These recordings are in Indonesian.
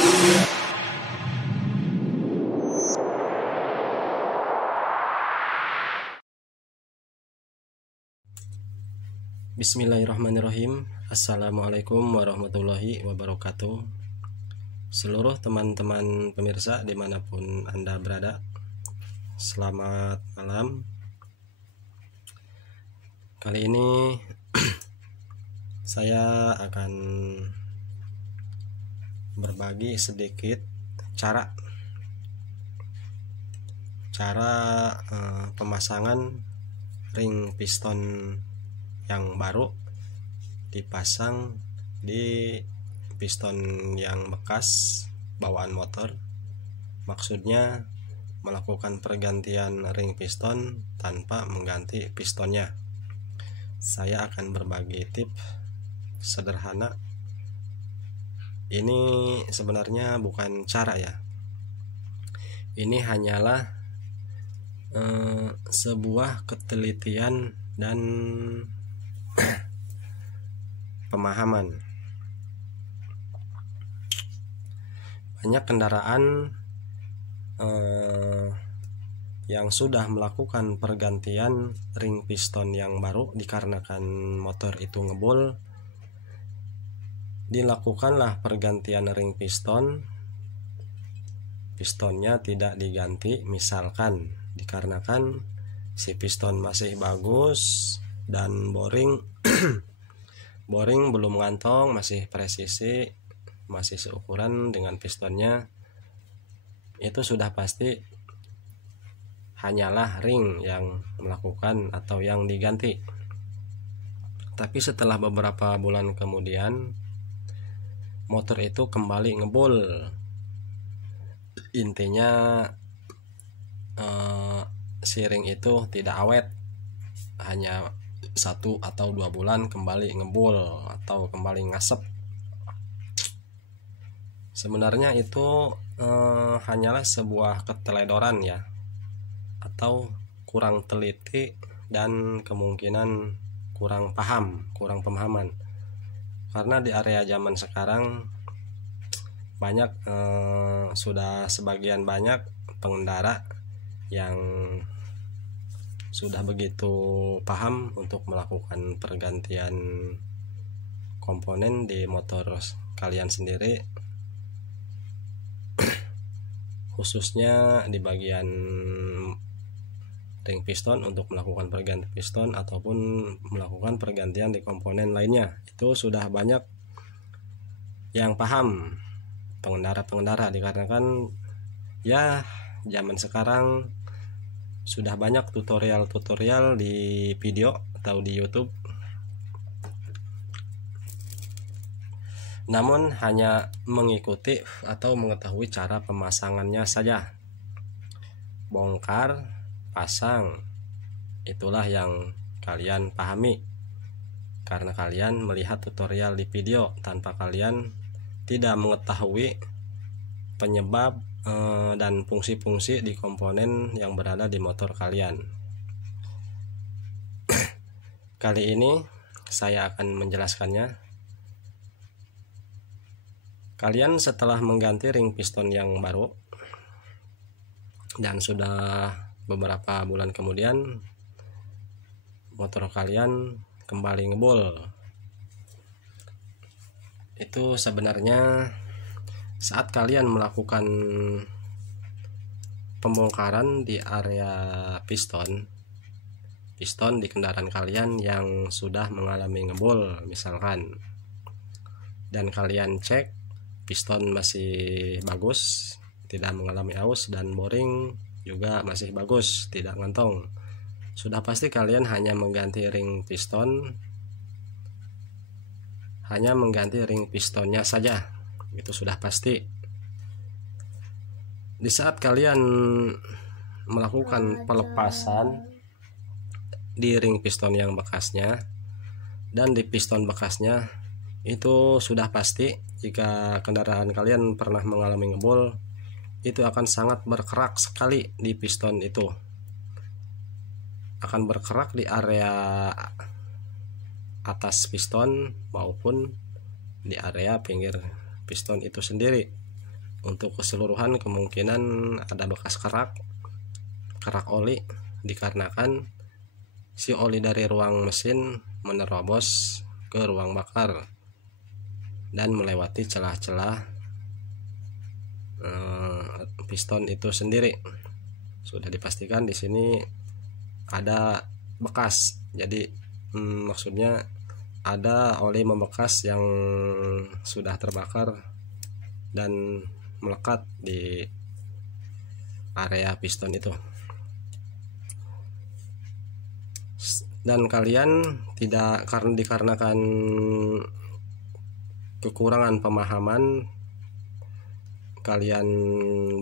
Bismillahirrahmanirrahim. Assalamualaikum warahmatullahi wabarakatuh. Seluruh teman-teman pemirsa dimanapun Anda berada, selamat malam. Kali ini saya akan berbagi sedikit cara pemasangan ring piston yang baru dipasang di piston yang bekas bawaan motor. Maksudnya melakukan pergantian ring piston tanpa mengganti pistonnya. Saya akan berbagi tips sederhana. Ini sebenarnya bukan cara ya. Ini hanyalah sebuah ketelitian dan pemahaman. Banyak kendaraan yang sudah melakukan pergantian ring piston yang baru dikarenakan motor itu ngebul. Dilakukanlah pergantian ring piston, pistonnya tidak diganti, misalkan dikarenakan si piston masih bagus dan boring belum ngantong, masih presisi, masih seukuran dengan pistonnya, itu sudah pasti hanyalah ring yang melakukan atau yang diganti. Tapi setelah beberapa bulan kemudian motor itu kembali ngebul. Intinya si ring itu tidak awet, hanya 1 atau 2 bulan kembali ngebul atau kembali ngasep. Sebenarnya itu hanyalah sebuah keteledoran ya, atau kurang teliti dan kemungkinan kurang pemahaman. Karena di area zaman sekarang banyak sudah sebagian banyak pengendara yang sudah begitu paham untuk melakukan pergantian komponen di motor kalian sendiri, khususnya di bagian ring piston untuk melakukan pergantian piston ataupun melakukan pergantian di komponen lainnya. Itu sudah banyak yang paham pengendara-pengendara, dikarenakan ya zaman sekarang sudah banyak tutorial di video atau di YouTube. Namun hanya mengikuti atau mengetahui cara pemasangannya saja. Bongkar, pasang, itulah yang kalian pahami karena kalian melihat tutorial di video, tanpa kalian tidak mengetahui penyebab dan fungsi-fungsi di komponen yang berada di motor kalian. Kali ini saya akan menjelaskannya. Kalian setelah mengganti ring piston yang baru dan sudah beberapa bulan kemudian motor kalian kembali ngebul, itu sebenarnya saat kalian melakukan pembongkaran di area piston di kendaraan kalian yang sudah mengalami ngebul misalkan, dan kalian cek piston masih bagus, tidak mengalami aus, dan boring juga masih bagus, tidak ngantong, sudah pasti kalian hanya mengganti ring pistonnya saja. Itu sudah pasti. Di saat kalian melakukan pelepasan di ring piston yang bekasnya dan di piston bekasnya, itu sudah pasti jika kendaraan kalian pernah mengalami ngebul, itu akan sangat berkerak sekali di piston itu. Akan berkerak di area atas piston maupun di area pinggir piston itu sendiri. Untuk keseluruhan kemungkinan ada bekas kerak oli, dikarenakan si oli dari ruang mesin menerobos ke ruang bakar dan melewati celah-celah piston itu sendiri. Sudah dipastikan di sini ada bekas, jadi maksudnya ada oli membekas yang sudah terbakar dan melekat di area piston itu. Dan kalian tidak, karena dikarenakan kekurangan pemahaman, kalian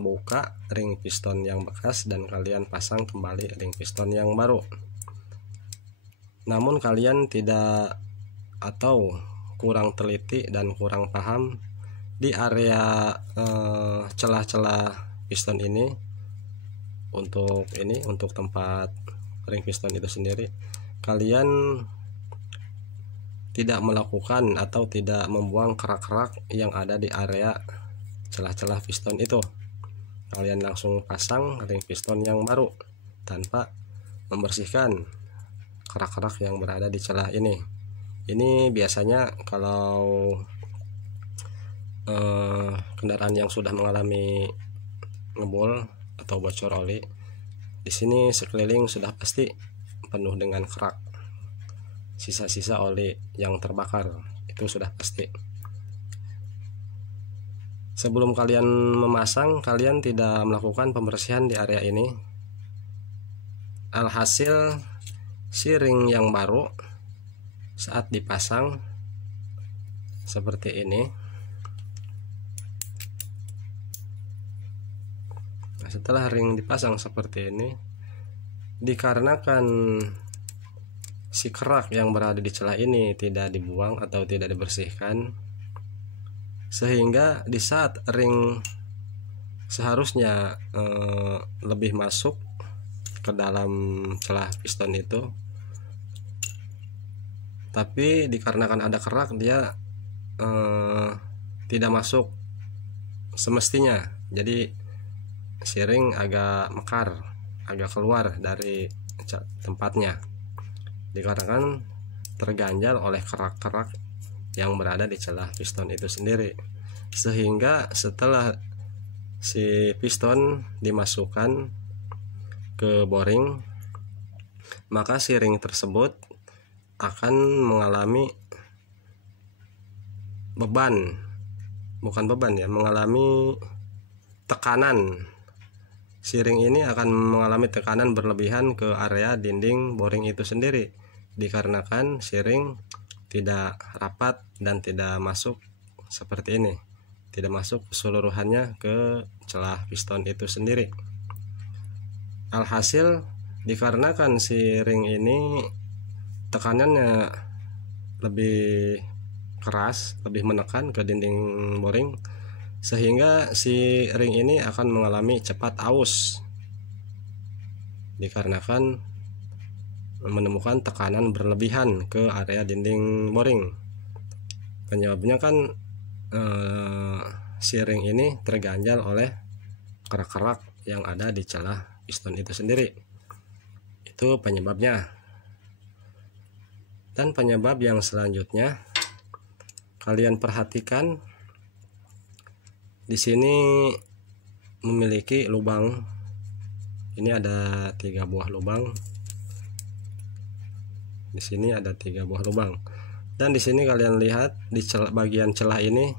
buka ring piston yang bekas dan kalian pasang kembali ring piston yang baru. Namun kalian tidak atau kurang teliti dan kurang paham di area celah-celah piston ini. Untuk tempat ring piston itu sendiri, kalian tidak melakukan atau tidak membuang kerak-kerak yang ada di area celah-celah piston itu. Kalian langsung pasang ring piston yang baru tanpa membersihkan kerak-kerak yang berada di celah ini. Ini biasanya kalau kendaraan yang sudah mengalami ngebul atau bocor oli, di sini sekeliling sudah pasti penuh dengan kerak, sisa-sisa oli yang terbakar, itu sudah pasti. Sebelum kalian memasang, kalian tidak melakukan pembersihan di area ini. Alhasil si ring yang baru saat dipasang seperti ini. Nah, setelah ring dipasang seperti ini, dikarenakan si kerak yang berada di celah ini tidak dibuang atau tidak dibersihkan, sehingga di saat ring seharusnya lebih masuk ke dalam celah piston itu, tapi dikarenakan ada kerak, dia tidak masuk semestinya. Jadi si ring agak mekar, agak keluar dari tempatnya, dikarenakan terganjal oleh kerak-kerak yang berada di celah piston itu sendiri. Sehingga setelah si piston dimasukkan ke boring, maka si ring tersebut akan mengalami mengalami tekanan. Si ring ini akan mengalami tekanan berlebihan ke area dinding boring itu sendiri, dikarenakan si ring tidak rapat dan tidak masuk seperti ini, tidak masuk keseluruhannya ke celah piston itu sendiri. Alhasil dikarenakan si ring ini tekanannya lebih keras, lebih menekan ke dinding boring, sehingga si ring ini akan mengalami cepat aus, dikarenakan menemukan tekanan berlebihan ke area dinding boring. Penyebabnya kan si ring ini terganjal oleh kerak-kerak yang ada di celah piston itu sendiri. Itu penyebabnya. Dan penyebab yang selanjutnya, kalian perhatikan di sini memiliki lubang. Ini ada 3 buah lubang. Di sini ada 3 buah lubang. Dan di sini kalian lihat di bagian celah ini,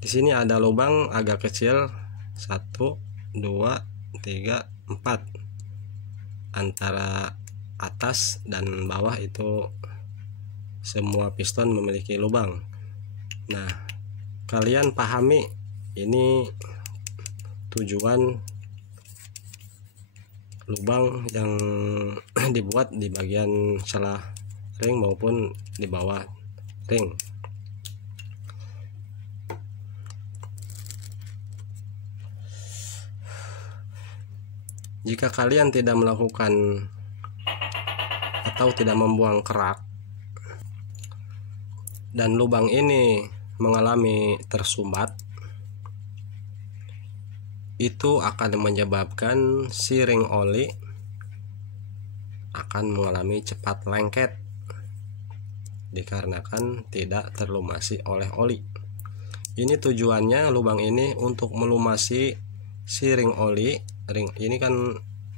di sini ada lubang agak kecil, 1, 2, 3, 4. Antara atas dan bawah itu semua piston memiliki lubang. Nah, kalian pahami ini tujuan lubang yang dibuat di bagian celah ring maupun di bawah ring. Jika kalian tidak melakukan atau tidak membuang kerak dan lubang ini mengalami tersumbat, itu akan menyebabkan si ring oli akan mengalami cepat lengket dikarenakan tidak terlumasi oleh oli. Ini tujuannya lubang ini untuk melumasi si ring oli. Ring ini kan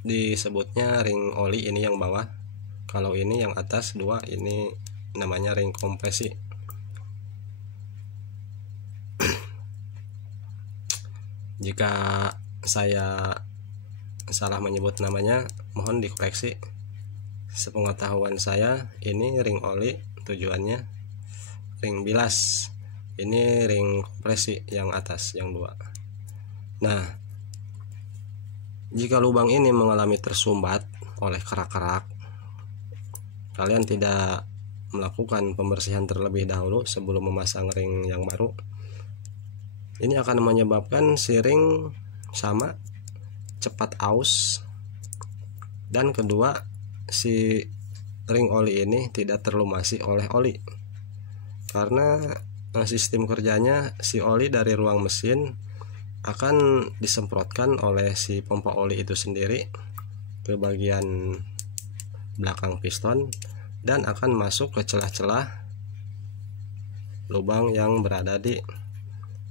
disebutnya ring oli, ini yang bawah. Kalau ini yang atas dua, ini namanya ring kompresi. Jika saya salah menyebut namanya, mohon dikoreksi. Sepengetahuan saya, ini ring oli tujuannya ring bilas, ini ring kompresi yang atas yang dua. Nah, jika lubang ini mengalami tersumbat oleh kerak-kerak, kalian tidak melakukan pembersihan terlebih dahulu sebelum memasang ring yang baru, ini akan menyebabkan si ring sama cepat aus, dan kedua si ring oli ini tidak terlumasi oleh oli, karena sistem kerjanya si oli dari ruang mesin akan disemprotkan oleh si pompa oli itu sendiri ke bagian belakang piston dan akan masuk ke celah-celah lubang yang berada di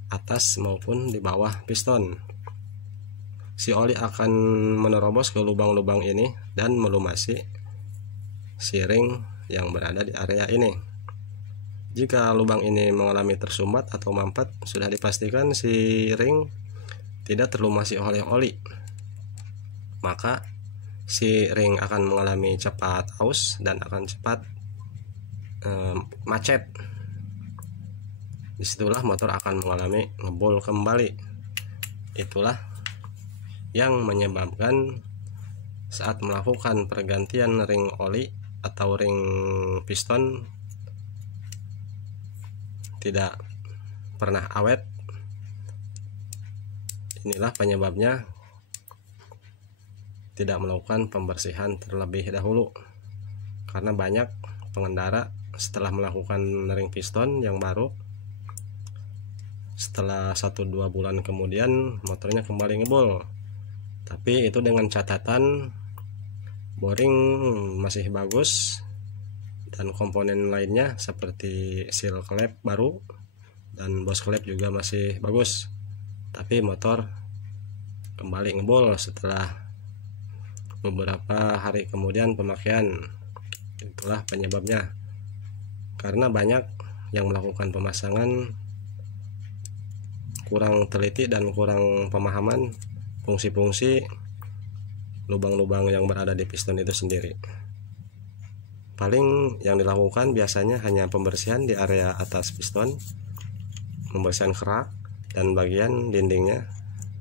atas maupun di bawah piston. Si oli akan menerobos ke lubang-lubang ini dan melumasi si ring yang berada di area ini. Jika lubang ini mengalami tersumbat atau mampet, sudah dipastikan si ring tidak terlumasi oleh oli, maka si ring akan mengalami cepat aus dan akan cepat macet. Disitulah motor akan mengalami ngebul kembali. Itulah yang menyebabkan saat melakukan pergantian ring oli atau ring piston tidak pernah awet. Inilah penyebabnya tidak melakukan pembersihan terlebih dahulu, karena banyak pengendara setelah melakukan ring piston yang baru, setelah 1-2 bulan kemudian motornya kembali ngebul. Tapi itu dengan catatan boring masih bagus dan komponen lainnya seperti seal klep baru dan boss klep juga masih bagus, tapi motor kembali ngebul setelah beberapa hari kemudian pemakaian. Itulah penyebabnya, karena banyak yang melakukan pemasangan kurang teliti dan kurang pemahaman fungsi-fungsi lubang-lubang yang berada di piston itu sendiri. Paling yang dilakukan biasanya hanya pembersihan di area atas piston, pembersihan kerak dan bagian dindingnya,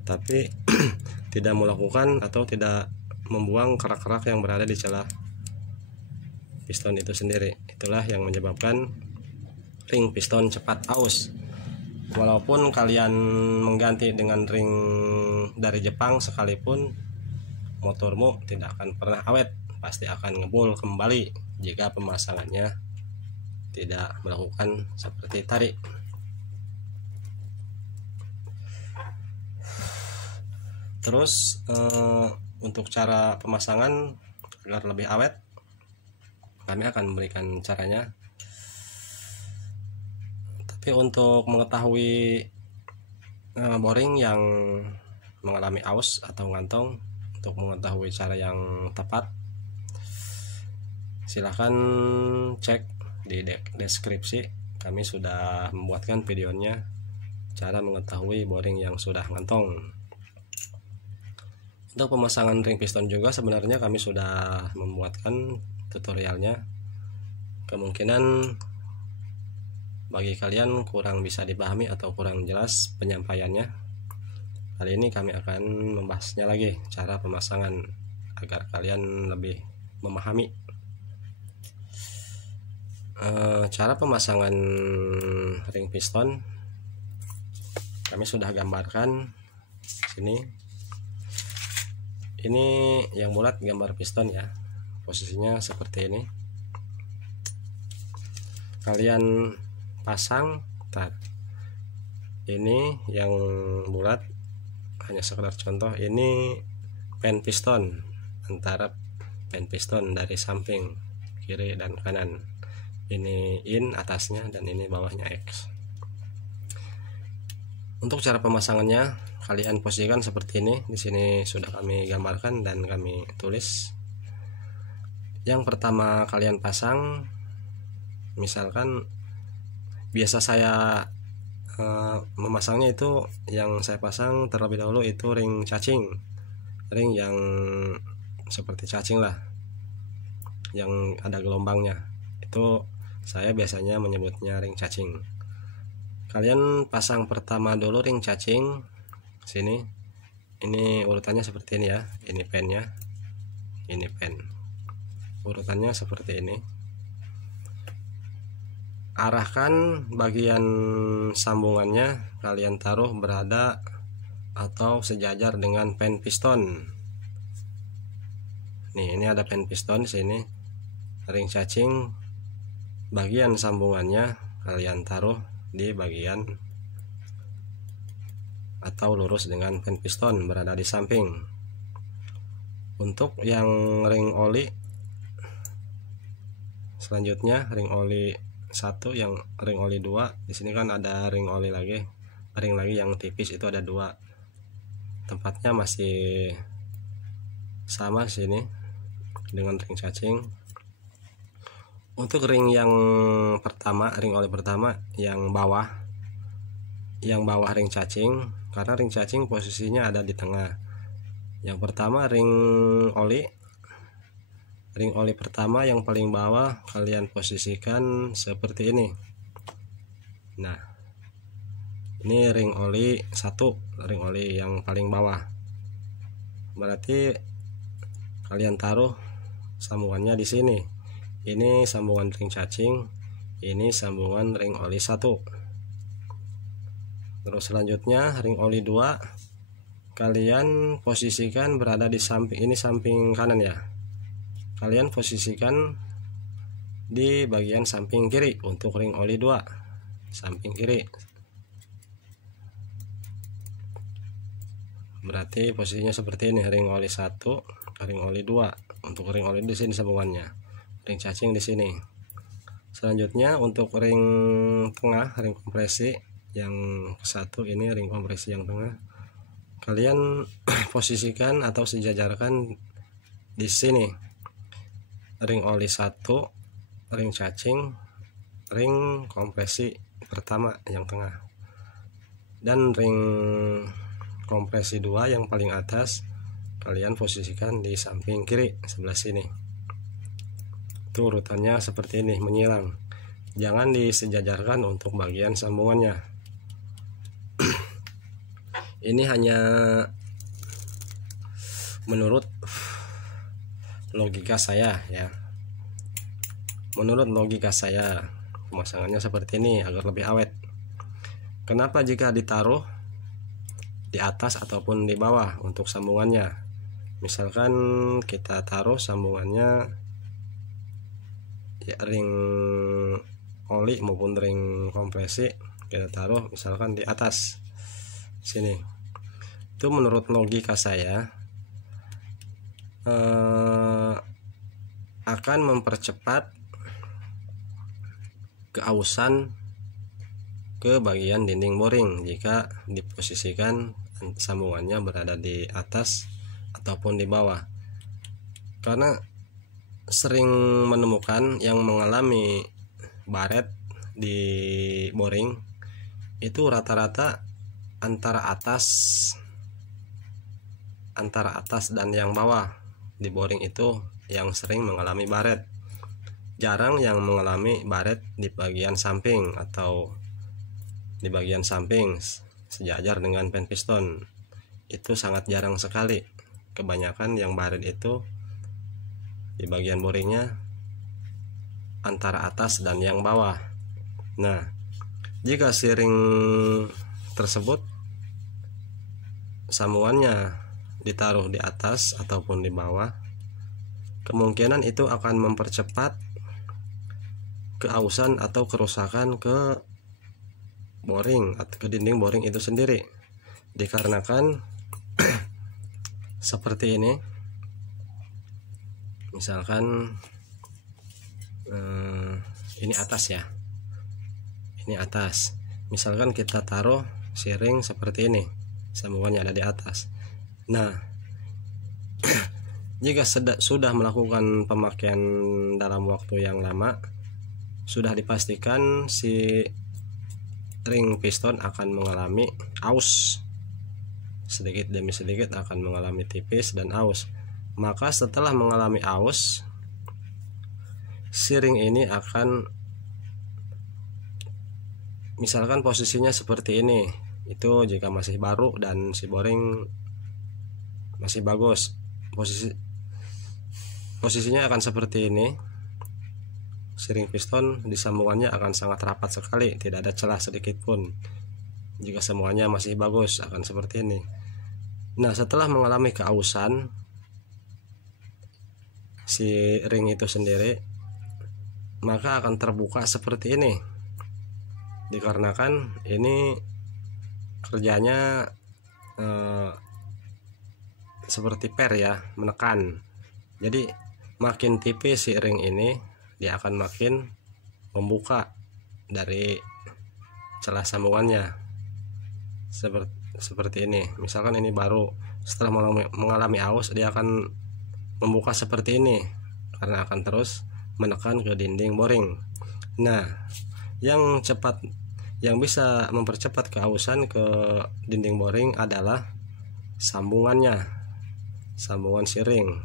tapi tidak melakukan atau tidak membuang kerak-kerak yang berada di celah piston itu sendiri. Itulah yang menyebabkan ring piston cepat aus. Walaupun kalian mengganti dengan ring dari Jepang sekalipun, motormu tidak akan pernah awet, pasti akan ngebul kembali jika pemasangannya tidak melakukan seperti tadi. Terus untuk cara pemasangan agar lebih awet, kami akan memberikan caranya. Tapi untuk mengetahui boring yang mengalami aus atau ngantong, untuk mengetahui cara yang tepat, silahkan cek di deskripsi. Kami sudah membuatkan videonya cara mengetahui boring yang sudah ngantong. Untuk pemasangan ring piston juga sebenarnya kami sudah membuatkan tutorialnya. Kemungkinan bagi kalian kurang bisa dipahami atau kurang jelas penyampaiannya, kali ini kami akan membahasnya lagi cara pemasangan agar kalian lebih memahami. Cara pemasangan ring piston kami sudah gambarkan sini. Ini yang bulat gambar piston ya, posisinya seperti ini. Kalian pasang, ini yang bulat hanya sekedar contoh, ini pen piston, antara pen piston dari samping kiri dan kanan, ini in atasnya dan ini bawahnya X. Untuk cara pemasangannya kalian posisikan seperti ini. Di sini sudah kami gambarkan dan kami tulis. Yang pertama kalian pasang, misalkan biasa saya memasangnya itu, yang saya pasang terlebih dahulu itu ring cacing, ring yang seperti cacing lah, yang ada gelombangnya, itu saya biasanya menyebutnya ring cacing. Kalian pasang pertama dulu ring cacing sini. Ini urutannya seperti ini ya, ini pennya, ini pen, urutannya seperti ini. Arahkan bagian sambungannya, kalian taruh berada atau sejajar dengan pen piston. Nih, ini ada pen piston di sini. Ring cacing bagian sambungannya kalian taruh di bagian atau lurus dengan pen piston, berada di samping. Untuk yang ring oli selanjutnya, ring oli 1, yang ring oli 2, di sini kan ada ring oli lagi, ring lagi yang tipis itu ada 2. Tempatnya masih sama sini dengan ring cacing. Untuk ring yang pertama, ring oli pertama yang bawah ring cacing, karena ring cacing posisinya ada di tengah. Yang pertama ring oli pertama yang paling bawah kalian posisikan seperti ini. Nah, ini ring oli 1, ring oli yang paling bawah. Berarti kalian taruh sambungannya di sini. Ini sambungan ring cacing, ini sambungan ring oli 1. Terus selanjutnya ring oli 2 kalian posisikan berada di samping, ini samping kanan ya. Kalian posisikan di bagian samping kiri untuk ring oli 2, samping kiri. Berarti posisinya seperti ini, ring oli 1, ring oli 2. Untuk ring oli di sini sambungannya, ring cacing di sini. Selanjutnya untuk ring tengah, ring kompresi yang satu, ini ring kompresi yang tengah. Kalian posisikan atau sejajarkan di sini. Ring oli 1, ring cacing, ring kompresi pertama yang tengah, dan ring kompresi 2 yang paling atas kalian posisikan di samping kiri sebelah sini. Itu urutannya seperti ini, menyilang, jangan disejajarkan untuk bagian sambungannya. Ini hanya menurut logika saya ya, menurut logika saya pemasangannya seperti ini agar lebih awet. Kenapa jika ditaruh di atas ataupun di bawah untuk sambungannya? Misalkan kita taruh sambungannya ya, ring oli maupun ring kompresi kita taruh misalkan di atas sini. Itu menurut logika saya akan mempercepat keausan ke bagian dinding boring jika diposisikan sambungannya berada di atas ataupun di bawah. Karena sering menemukan yang mengalami baret di boring itu rata-rata antara atas dan yang bawah di boring itu yang sering mengalami baret. Jarang yang mengalami baret di bagian samping atau di bagian samping sejajar dengan pen piston. Itu sangat jarang sekali. Kebanyakan yang baret itu di bagian boringnya antara atas dan yang bawah. Nah, jika ring tersebut sambungannya ditaruh di atas ataupun di bawah, kemungkinan itu akan mempercepat keausan atau kerusakan ke boring atau ke dinding boring itu sendiri, dikarenakan seperti ini. Misalkan ini atas ya, ini atas. Misalkan kita taruh si ring seperti ini, sambungannya ada di atas. Nah, jika sudah melakukan pemakaian dalam waktu yang lama, sudah dipastikan si ring piston akan mengalami aus, sedikit demi sedikit akan mengalami tipis dan aus. Maka setelah mengalami aus, si ring ini akan, misalkan posisinya seperti ini, itu jika masih baru dan si boring masih bagus, posisinya akan seperti ini. Si ring piston di sambungannya akan sangat rapat sekali, tidak ada celah sedikit pun. Jika semuanya masih bagus akan seperti ini. Nah, setelah mengalami keausan si ring itu sendiri, maka akan terbuka seperti ini, dikarenakan ini kerjanya seperti per ya, menekan. Jadi makin tipis si ring ini, dia akan makin membuka dari celah sambungannya seperti ini. Misalkan ini baru, setelah mengalami aus, dia akan membuka seperti ini karena akan terus menekan ke dinding boring. Nah, yang bisa mempercepat keausan ke dinding boring adalah sambungannya, sambungan si ring.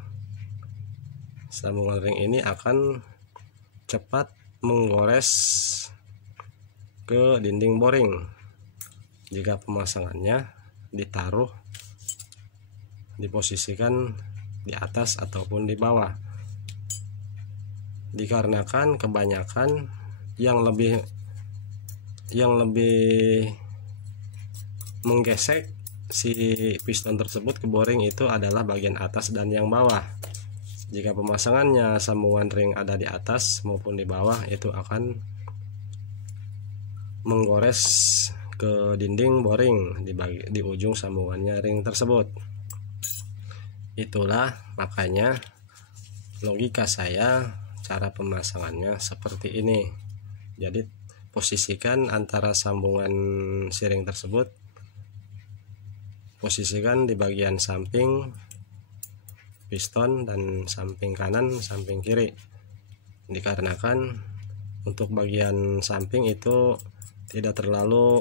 Sambungan ring ini akan cepat menggores ke dinding boring jika pemasangannya diposisikan di atas ataupun di bawah. Dikarenakan kebanyakan yang lebih menggesek si piston tersebut ke boring itu adalah bagian atas dan yang bawah. Jika pemasangannya sambungan ring ada di atas maupun di bawah, itu akan menggores ke dinding boring di ujung sambungannya ring tersebut. Itulah makanya logika saya cara pemasangannya seperti ini. Jadi posisikan antara sambungan si ring tersebut, posisikan di bagian samping piston dan samping kanan, samping kiri. Dikarenakan untuk bagian samping itu tidak terlalu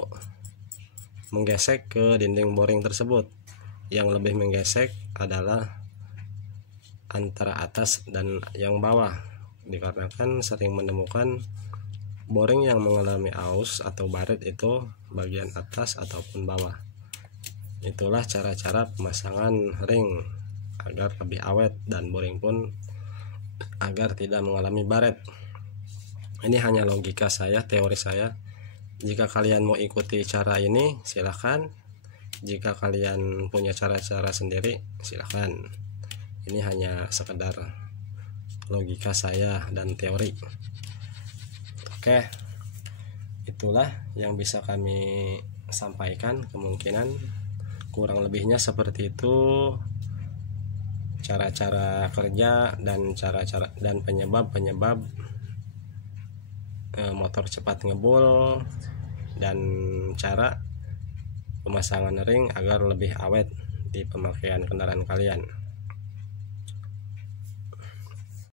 menggesek ke dinding boring tersebut. Yang lebih menggesek adalah antara atas dan yang bawah, dikarenakan sering menemukan boring yang mengalami aus atau baret itu bagian atas ataupun bawah. Itulah cara-cara pemasangan ring agar lebih awet dan boring pun agar tidak mengalami baret. Ini hanya logika saya, teori saya. Jika kalian mau ikuti cara ini silahkan, jika kalian punya cara-cara sendiri silahkan. Ini hanya sekedar logika saya dan teori. Oke, itulah yang bisa kami sampaikan. Kemungkinan kurang lebihnya seperti itu cara-cara kerja dan cara-cara dan penyebab motor cepat ngebul dan cara pemasangan ring agar lebih awet di pemakaian kendaraan kalian.